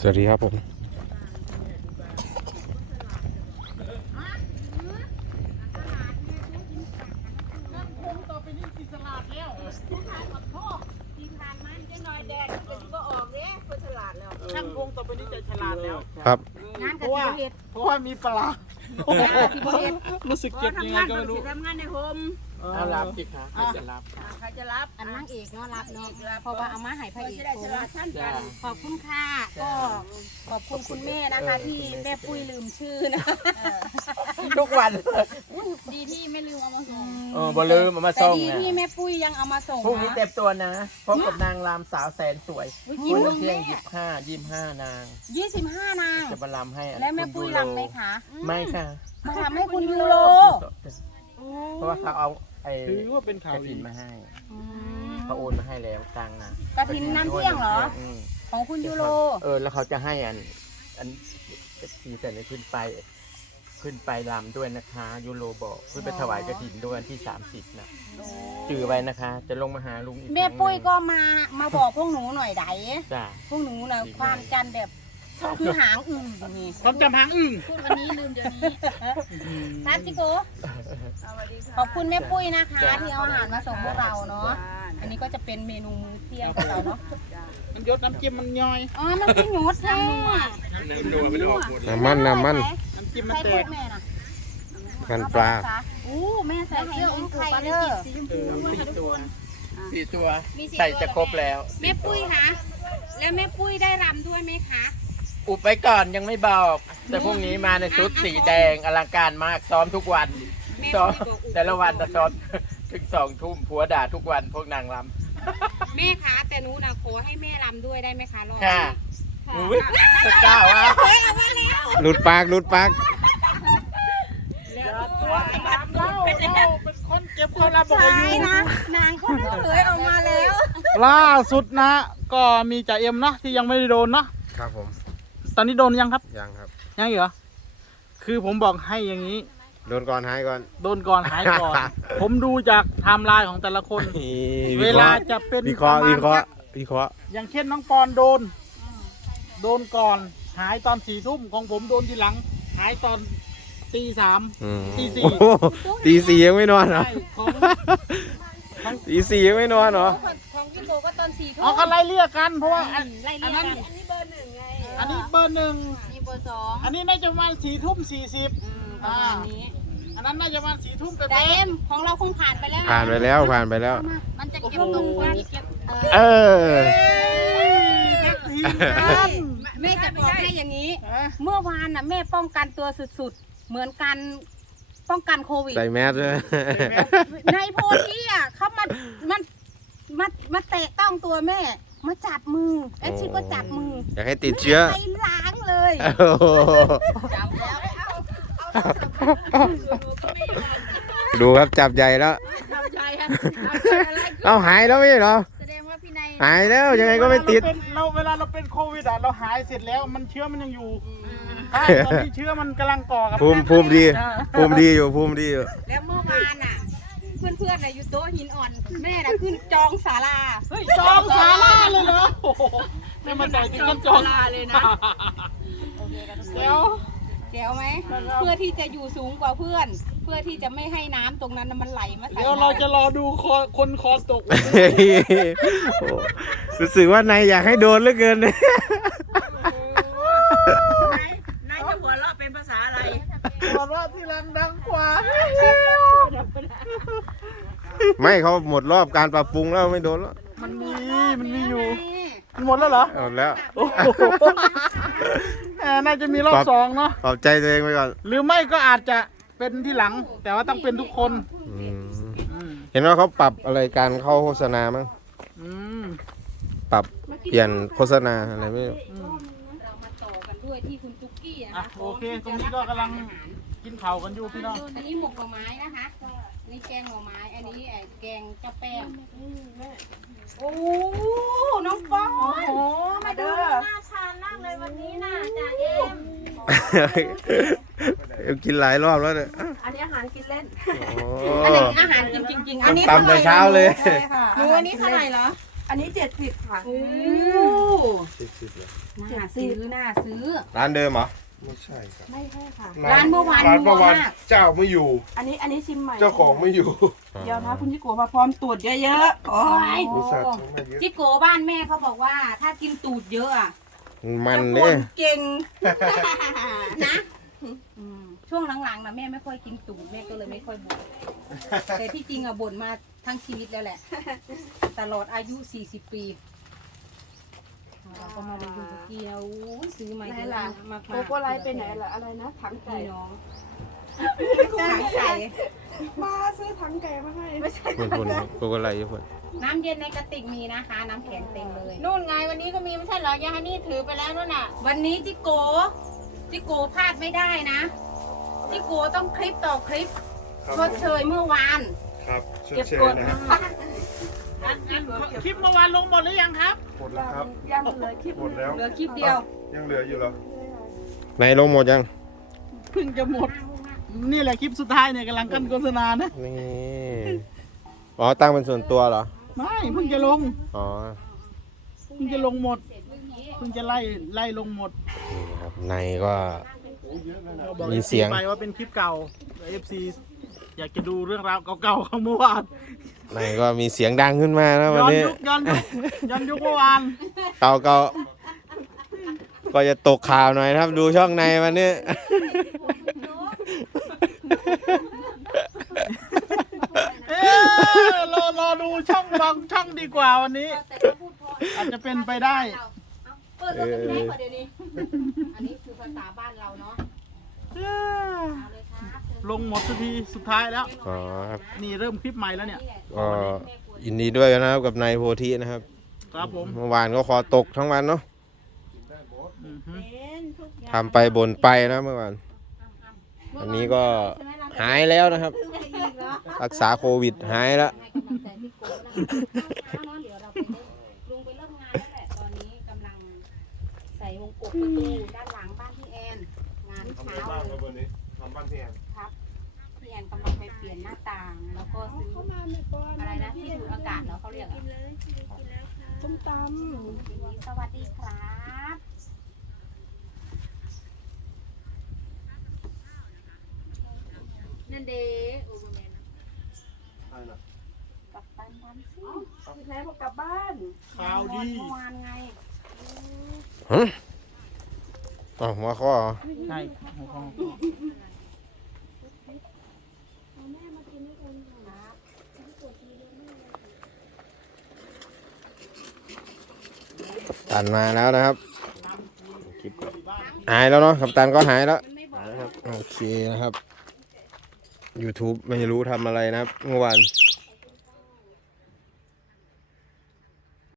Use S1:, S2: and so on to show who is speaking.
S1: สวัสดีครับผม
S2: ช่างคงต่อไปนี้จะฉลาดแล้ว
S1: ครับ
S2: เพราะว่ามีปลารู้สึกเจ็บยังไงก็ไม่รู้
S3: ทำงานในโฮม
S2: เอารับสิคะใครจะรับ
S3: ใครจะรับ
S4: อันนั่งเอกเนาะรับเนาะเพราะว่าเอามาให้พระเอก
S3: จะได้ฉลาดท่านกัน
S4: ขอบคุณค่ะก็ขอบคุณคุณแม่นะคะที่แม่ปุ้ยลืมชื่อนะ
S2: ทุกวัน
S3: ดีที่ไม่ลืมเอามาส่ง
S2: บ่ลืมมา
S4: แต่
S2: ส่ง
S4: ดี
S2: นะ
S4: ที่แม่ปุ้ยยังเอามาส่ง
S2: พรุ่งนี้
S4: นะ
S2: เต็มตัวนะพบกับนางรำสาวแสนสวย
S4: ยิ้มลง
S2: เที่ย
S4: แม่
S2: ง25 นาง
S4: 25นาง
S2: จะมาลำให้
S4: และแม่ปุ้ยรำไหมคะ
S2: ไม่ค่ะ
S4: มาทำให้คุณยูโร
S2: เพราะว่าเขาเอาไอ้
S5: ถือว่าเป็นข่าว
S2: กระ
S5: ดี
S2: ถินมาให้
S4: อืม
S2: เขาโอนมาให้แล้วกลางนะ
S4: กระถินน้ำเที่ยงเหรอ
S2: ม
S4: ของคุณยูโร
S2: แล้วเขาจะให้อันทีแต่นี้ขึ้นไปลำด้วยนะคะยูโรบอกขึ้นไปถวายกระถินด้วยวันที่30นะจือไว้นะคะ จะลงมาหาลุงอีก
S4: แม่ปุ้ยก็มาบอกพวกหนูหน่อยได
S2: จ้า
S4: พวกหนูน่ะความจันแบบคือหางอึ่งอย่างนี้
S5: ความจำหางอึ่ง
S3: พูดวันนี้ลืมเดี๋ยวนี้
S4: ครับจิโก
S3: สวัสดีค่ะ
S4: ขอบคุณแม่ปุ้ยนะคะที่เอาอาหารมาส่งพวกเราเนาะ อันนี้ก็จะเป็นเมนูมื้อเที่ยงของเราเนาะ
S5: มันยศน้ำจิ้มมันย่อย
S4: อ๋อ มันเป็นหนูแท้
S1: น้ำมัน
S5: น้ำจิ้มมัน
S4: ใส่
S5: แต
S4: พว
S5: ก
S4: กแม่น่ะ
S1: มันปลา
S4: อู้แม่ใส่เสื้ออุ้งไข่เด้อ
S3: สีชมพูด้วยค่ะทุกคน
S2: 4 ตัว
S3: มี4
S2: ใส่จะครบแล้ว
S4: แม่ปุ้ยคะ แล้วแม่ปุ้ยได้รำด้วยไหมคะ
S2: อุบไว้ก่อนยังไม่บอก แต่พรุ่งนี้มาในชุดสีแดงอลังการมากซ้อมทุกวันซ้อมแต่ละวันจะซ้อมถึง2 ทุ่มผัวด่าทุกวันพวกนางร
S4: แม่คะแต่หนูน่ะขอให้แม่รำด้วยได้ไหมคะรอบ
S2: ำค่ะ
S4: นี้
S2: อุ้ยจะกล้าวะ
S1: หลุดปากหลุดปาก
S5: ตัวรับเล่าเป็นคนเก็บความลับบอกอา
S4: ใช่
S5: ยุ
S4: นะนางเขาได้เผยออกมาแล้ว
S5: ล่าสุดนะก็มีจ่าเอ็มนะที่ยังไม่ได้โดนเนาะ
S1: ครับผม
S5: ตอนนี้โดนยังครับ
S1: ยังครับ
S5: ยังอีกเหรอคือผมบอกให้อย่างนี้
S1: โดนก่อนหายก่อน
S5: โดนก่อนหายก่อน ผมดูจากไทม์ไลน์ของแต่ละคน เวลาจะเป็น
S1: วิเคราะห์
S5: ประมาณ
S1: วิเคราะห์วิเคราะห์
S5: อย่างเช่นน้องปอนโดนก่อนหายตอน4 ทุ่มของผมโดนทีหลัง หายตอนตี 3
S1: อืม
S5: ตี 4
S1: โอ้โหตีสี่ยังไม่นอนเหรอ
S5: ใช่ของ
S1: ตีสี่ยังไม่นอนเหรอ
S4: ของพี่โกก็ตอน4 ทุ่ม
S5: เอากันไล่เรียกกันเพราะว่าอัน
S4: ไล่
S5: อั
S4: เรี
S5: น
S4: ยก
S5: นั้น
S4: กัน
S3: อันนี้เบอร์1ไง
S5: อันนี้เบอร์ 1
S4: มีเบอร์
S5: อันนี้น่าจะประมาณ4 ทุ่ม
S4: ประมาณนี้
S5: 40อันนั้นน่าจะประมาณ4 ทุ่ม
S4: แต่เอ็มของเราคงผ่านไปแล้วนะ
S1: ผ่านไปแล้วผ่านไปแล้ว
S4: มันจะเก็บตรงคนที่เก็บ
S1: เออ
S4: แม่จะบอกให้อย่างนี้ เมื่อวานน่ะแม่ป้องกันตัวสุดๆ เหมือนกันป้องกันโควิด
S1: ใส่แมสเลย
S4: ในโพธิอ่ะเขามาเตะต้องตัวแม่ มาจับมือแอดชิก็จับมือ
S1: อยากให้ติดเชื้อ
S4: ไปล้างเลย
S1: โอ้โห
S3: จับแล้ว
S1: ดูครับจับใหญ่แล้ว
S3: ทำใจฮะ
S1: เอาหายแล้วไม่ใช่เหรอ
S3: แสดงว่าพี่นาย
S1: หายแล้วยังไงก็ไม่ติด
S5: เวลาเราเป็นโควิดอ่ะเราหายเสร็จแล้วมันเชื้อมันยังอยู่ใช่ตอนนี้เชื้อมันกำลังก่อกับ
S1: ภูมิดีภูมิดีอยู่ภูมิดีอยู่
S4: แล้วเมื่อวานน่ะ เพื่อนๆน่ะอยู่โต๊ะหินอ่อน แม่น่ะขึ้นจองศาลา
S5: เฮ้ยจองศาลาเลยเหรอโอ้โหไม่มาจ่ายถึงกันจอง
S3: ลาเลยนะ
S5: แล้ว
S4: แจ๋วไหมเพื่อที่จะอยู่สูงกว่าเพื่อน เพื่อที่จะไม่ให้น้ำตรงนั้นน่ะมันไหลมาใส่
S5: เดี๋ยวเราจะรอดูคนคอตก
S1: โอ้รู้สึกว่านายอยากให้โดนเหลือเกินเลย
S3: นายจะหัวเราะเป็นภาษาอะไร
S5: บอกว่าที่รังดังกว่า
S1: ไม่เขาหมดรอบการปรับปรุงแล้วไม่โดนแล้ว
S5: มันมีอยู่มันหมดแล้วเหรอ
S1: หมดแล้ว
S5: โอ้โหน่าจะมีรอบสองเนาะ
S1: ปลอบใจตัวเองไปก่อน
S5: หรือไม่ก็อาจจะเป็นที่หลัง แต่ว่าต้องเป็นทุกคน
S1: อืม
S5: อืม
S1: เห็นว่าเขาปรับอะไรการเข้าโฆษณามั้ง
S5: อืม
S1: ปรับเปลี่ยนโฆษณาอะไรไม่รู้
S4: เรามาต่อกันด้วยที่คุณตุ๊กกี้นะ
S5: อ่ะ
S4: คะ
S5: โอเค ตรงนี้ก็กำลังกินเข่าวกันอยู่พี่น้อง
S4: อันนี้หมกหน่อไม้นะคะอันนี้แกงหน่อไม้ อันนี้แกงเจ้าแป้งโอ้น้องปอนมาดู
S3: น่าทานมากเลยวันนี้น่ะจ่าเอ็ม
S1: กินหลายรอบแล้วเนี่ย
S3: อันนี้อาหารกินเล่น
S1: โอ้
S4: อันนี้อาหารกินจริงๆ อันนี้
S1: ตำแต่เช้าเลย
S4: หนูอันนี้เท่าไหร่เหรอ
S3: อันนี้70ค่ะ
S4: โอ้น่าซื้อน่าซื้อ
S1: ร้านเดิมเหรอ
S6: ไม่ใช่ครับ
S3: ไม่ใช่ค่ะ
S4: ร้านเมื่อวาน
S6: ร้านเมื่อวาน
S4: นัวมาก
S6: เจ้าไม่อยู่
S3: อันนี้ชิมใหม่
S6: เจ้าของไม่อยู่
S3: เดี๋ยวนะคุณจิโกะมาพร้อมตรวจเยอะๆ โอ้ย
S6: บริษัทเขามาเยอะ
S4: จิโกบ้านแม่เขาบอกว่าถ้ากินตูดเยอะอ่ะ
S1: มัน
S4: จะ
S1: เนี่
S4: บ่
S1: ย
S4: นเก่ง นะช่วงหลังๆนะแม่ไม่ค่อยกินตูดแม่ก็เลยไม่ค่อยบ่นแต่ที่จริงอะบ่นมาทั้งชีวิตแล้วแหละ ตลอดอายุ 40 ปีเราก็มารีวิวเกียวซื้อมาเยอะมากๆ
S3: โกโก้ไลท์ไปไหนล่ะ อะไรนะ ถังไก่
S4: พี่น้องถังไก่
S3: มาซื้อถังไก่มาให้ ไม่ใช่
S1: ญี่ปุ่นโกโกไลญี่ปุ่น
S4: น้ำเย็นในกระติกมีนะคะ น้ำแข็งเต็มเลย
S3: นู่นไงวันนี้ก็มีไม่ใช่เหรอยาฮันนี่ถือไปแล้วนู่นน่ะ
S4: วันนี้จิโกพลาดไม่ได้นะจิโกต้องคลิปต่อคลิป
S6: ครับ
S4: ชดเชยเมื่อวาน
S6: ครับชด
S4: เก็บ
S6: เช
S4: ก
S6: ย
S4: ด
S6: นะ
S4: นะ
S6: ฮะ
S5: คลิปเมื่อวานลงหมดหรือยังครับ
S6: หมดแล้วครับ
S3: ยังเหลือคลิป
S6: หมดแล้ว
S4: เหลือคลิปเดียว
S6: ยังเหลืออยู่เหรอ
S1: ไหนลงหมดยัง
S5: เพิ่งจะหมด นี่แหละคลิปสุดท้ายเนี่ยกำลังกันโฆษณานะ
S1: นี่ อ๋อ ตั้งเป็นส่วนตัวเหรอ
S5: ไม่เพิ่งจะลง
S1: อ๋อ
S5: เพิ่งจะลงหมดเพิ่งจะไล่ลงหมด
S1: นี่ครับ ในก็
S5: ก็บอก
S1: มี
S5: FC
S1: เสียง
S5: ไปว่าเป็นคลิปเก่า FC อยากจะดูเรื่องราวเก่าๆของเมื่อวาน
S1: ในก็มีเสียงดังขึ้นมานะวันนี้
S5: ย้อนยุคเมื่อวาน
S1: เก่าก็จะตกข่าวหน่อยนะครับ ดูช่องในวันนี้
S5: รอดูช่องบางช่องดีกว่าวันนี้ อาจจะเป็นไปได้
S4: เปิดรถเป็นแม่กว่าเดี๋ยวนี้ อันนี้คือภาษาบ้านเราเนาะเอาเลยครับ
S5: ลงหมดสักทีสุดท้ายแล้ว
S1: อ๋อครับ
S5: นี่เริ่มคลิปใหม่แล้วเนี่ย
S1: ก็ยินดีด้วยนะครับกับนายโพธินะครับ
S5: ครับผม
S1: เมื่อวานก็คอตกทั้งวันเนาะ
S5: อือฮึ
S1: ทำไปบ่นไปนะเมื่อวาน วันนี้ก็หายแล้วนะครับ รักษาโควิดหายแล้ว
S4: ให้กำลังใจพี่โก้นะคะเนาะเดี๋ยวเราไปลุงไปเริ่มงานแล้วแหละตอนนี้กำลังใส่วงกบประตูด้านหลังบ้านพี่แอน งานเช้าเลย
S6: วันนี้ทำบ้านพี่แอน
S4: ครับพี่แอนกำลังไปเปลี่ยนหน้าต่าง แล้วก็ซื้ออะไรนะที่ดูดอากาศเนาะเขาเรียกอะ
S3: ส้มต
S4: สวัสดีครับ นั่นเด้โอ้โหแม่นะ
S6: ใช่นะ
S4: กับตันทำซิ
S3: ำพี่แพ้บอกกลับบ้าน
S5: ข่าวดี
S4: เมื่อวานไง
S1: อ๋อหัวข้อเหรอ
S5: ใช่หัวข้อ
S1: ตันมาแล้วนะครับคลิปหายแล้วเนาะกัปตันก็หายแล้ว
S4: มันไม่บอก
S1: โอเคนะครับ YouTube ไม่รู้ทำอะไรนะครับเมื่อวาน